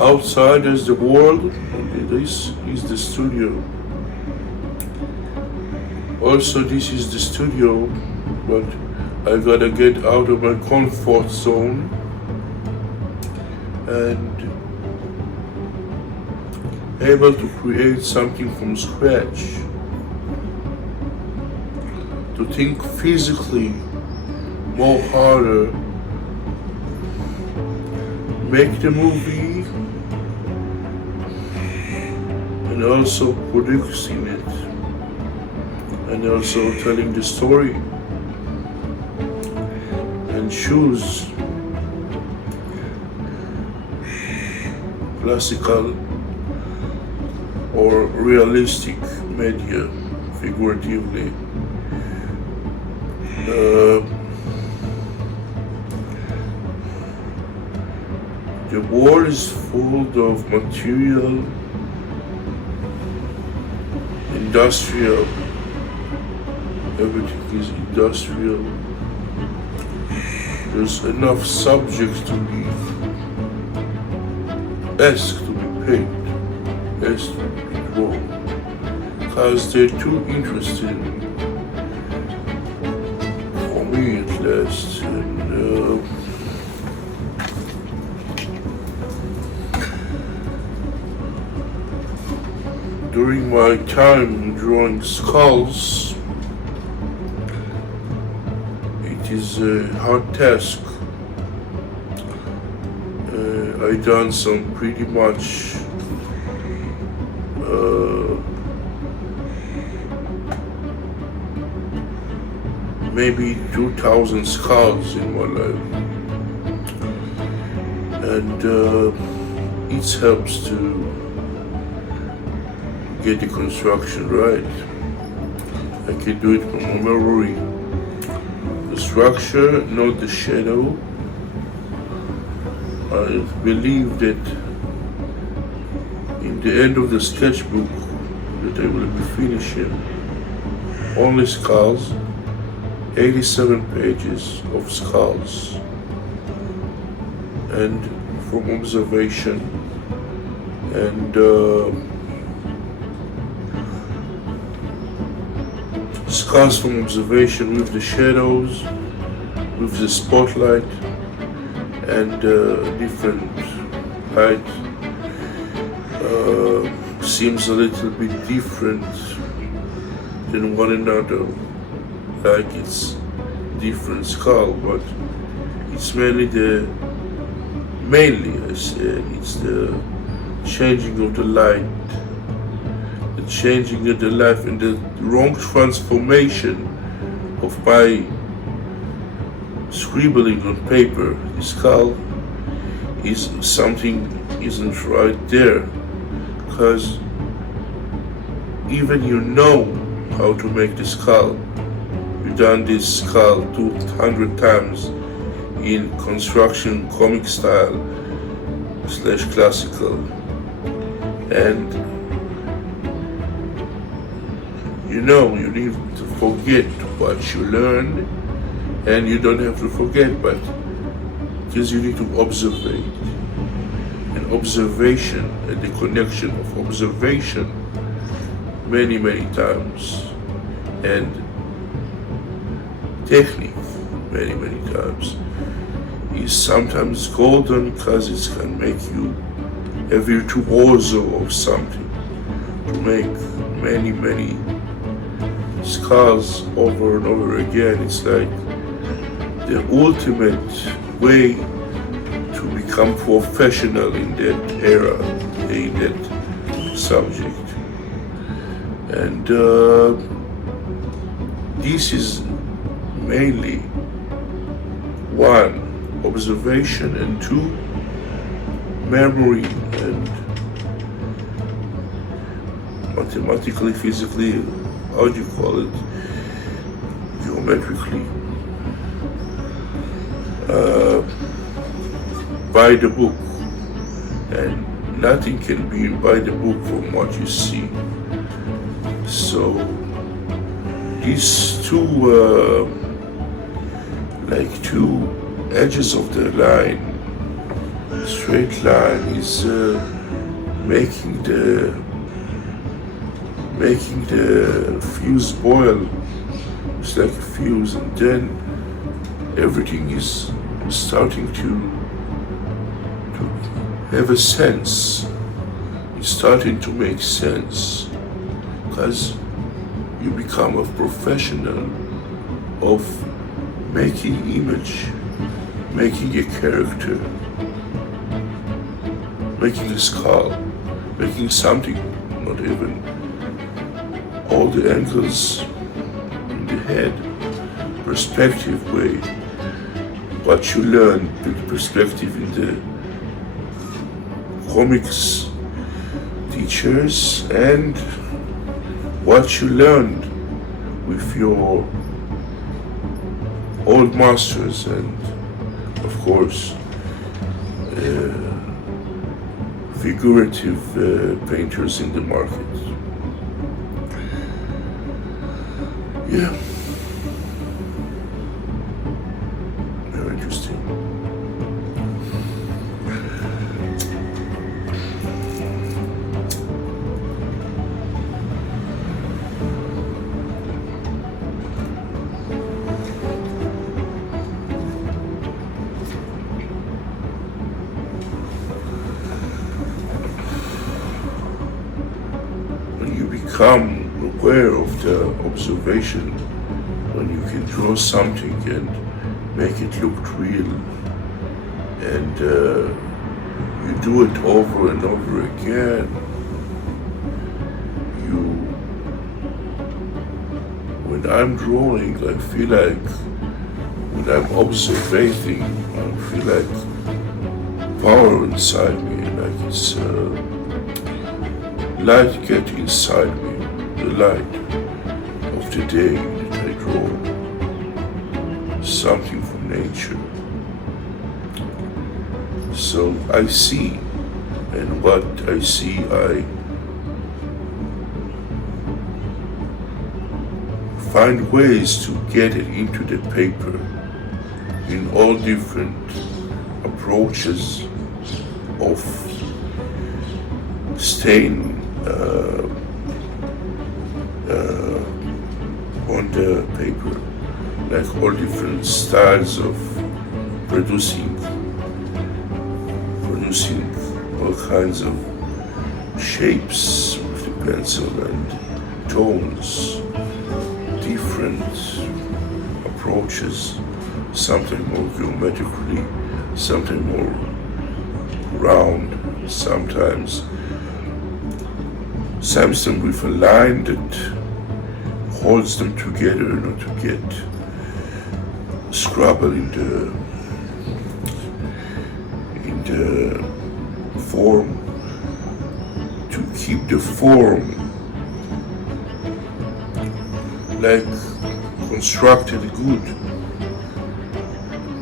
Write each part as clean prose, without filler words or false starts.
Outside is the world, and this is the studio. Also, this is the studio, but I gotta get out of my comfort zone and able to create something from scratch, to think physically more harder, make the movie and also producing it and also telling the story and choose classical or realistic media, figuratively. The world is full of material, industrial, everything is industrial. There's enough subjects to be asked to be paid, asked to be drawn, because they're too interesting for me at least. And during my time drawing skulls, it is a hard task. I done some pretty much maybe 2,000 skulls in my life, and it helps to get the construction right. I can do it from memory. The structure, not the shadow. I believe that in the end of the sketchbook that I will be finishing, only skulls, 87 pages of skulls, and from observation, and skulls from observation with the shadows, with the spotlight, and different height. Seems a little bit different than one another, like it's different skull, but it's mainly I said, it's the changing of the light, the changing of the life, and the wrong transformation of my scribbling on paper. The skull is something isn't right there, because even you know how to make the skull. You've done this skull 200 times in construction, comic style / classical, and you know you need to forget what you learned, and you don't have to forget, but because you need to observe it. And observation and the connection of observation many times, and technique many times, is sometimes golden, because it can make you a virtuoso of something, to make many skulls over and over again. It's like the ultimate way to become professional in that era, in that subject. And this is mainly one, observation, and two, memory, and mathematically, physically, how do you call it, geometrically, by the book, and nothing can be by the book from what you see. So these two, like two edges of the line, straight line is making the fuse boil. It's like a fuse, and then everything is starting to have a sense. It's starting to make sense because you become a professional of making image, making a character, making a skull, making something, not even all the angles in the head, perspective way, what you learn with perspective in the comics teachers and what you learned with your old masters and of course figurative painters in the market. Yeah, very interesting. When you become aware of the observation, when you can draw something and make it look real, and you do it over and over again, when I'm drawing, I feel like, when I'm observing, I feel like power inside me, like it's light get inside me, the light of the day that I draw, something from nature. So I see, and what I see, I find ways to get it into the paper in all different approaches of stain on the paper, like all different styles of producing all kinds of shapes with the pencil and tones, different approaches, sometimes more geometrically, sometimes more round, sometimes with a line that holds them together, not to get scrabble in the form, to keep the form like constructed good.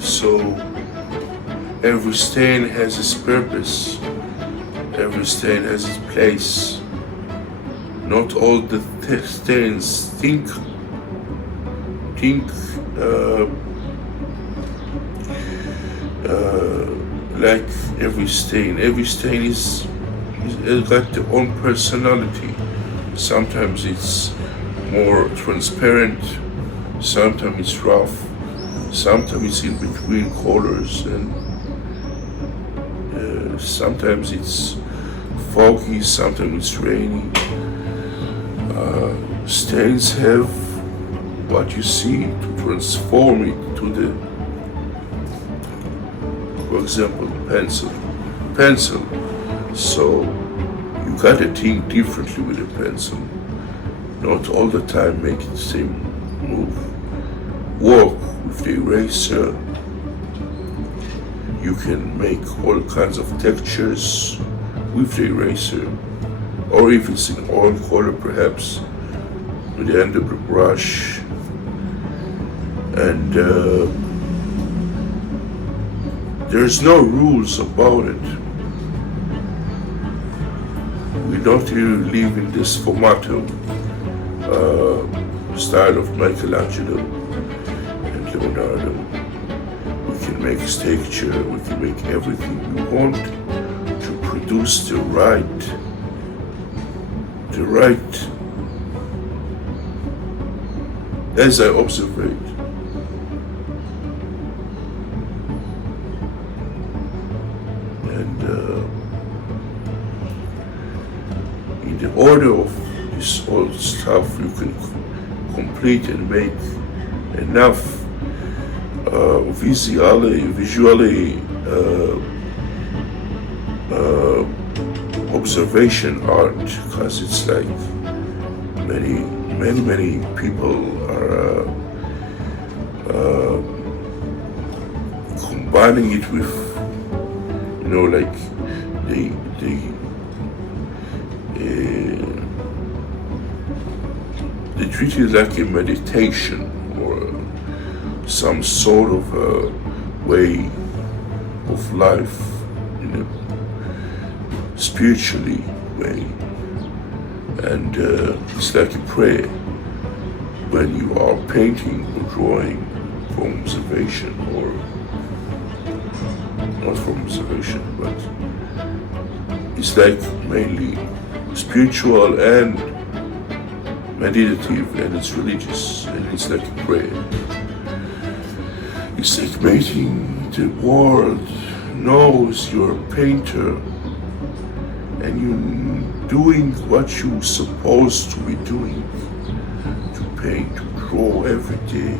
So every stain has its purpose, every stain has its place. Not all the stains think like every stain. Every stain is got their own personality. Sometimes it's more transparent, sometimes it's rough, sometimes it's in between colors, and sometimes it's foggy, sometimes it's rainy. Stains have what you see to transform it to the, for example, pencil. So you gotta think differently with a pencil. Not all the time make the same move. Work with the eraser. You can make all kinds of textures with the eraser, or if it's in oil color, perhaps with the end of the brush. And there's no rules about it. We don't really live in this formato style of Michelangelo and Leonardo. We can make texture, we can make everything we want to produce the right as I observe it. And in the order of this all stuff, you can complete and make enough visually observation art, because it's like many people are combining it with, like they treat it like a meditation or some sort of a way of life in a spiritually way, and it's like a prayer when you are painting or drawing from observation, or not from observation, but it's like mainly spiritual and meditative, and it's religious, and it's like a prayer. It's like making the world knows you're a painter and you're doing what you're supposed to be doing, to paint, to draw every day.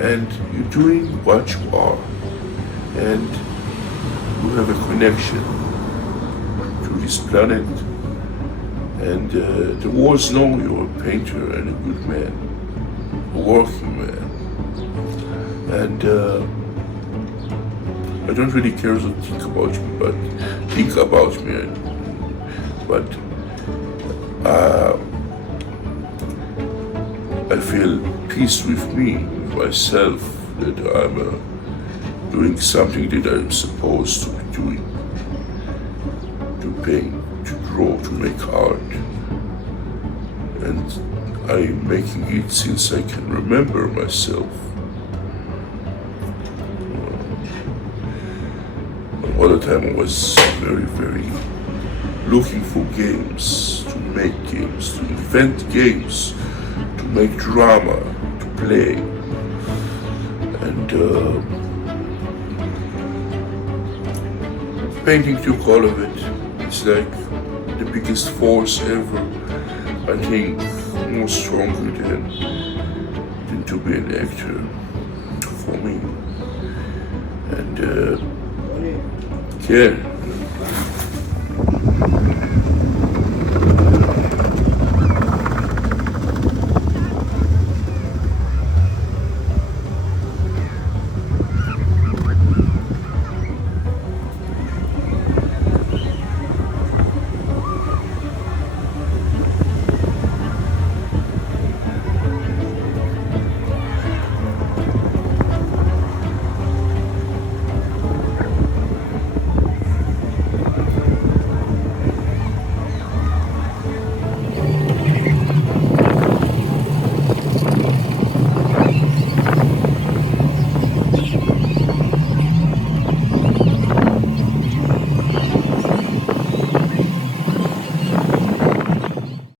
And you're doing what you are, and you have a connection to this planet, and the world knows you're a painter and a good man, a working man. And I don't really care to think about me, but I feel peace with me, with myself, that I'm doing something that I'm supposed to be doing, to paint, to draw, to make art. And I'm making it since I can remember myself. All the time I was very looking for games, to make games, to invent games, to make drama, to play. And painting took all of it. It's like the biggest force ever. I think more stronger than to be an actor for me. And yeah.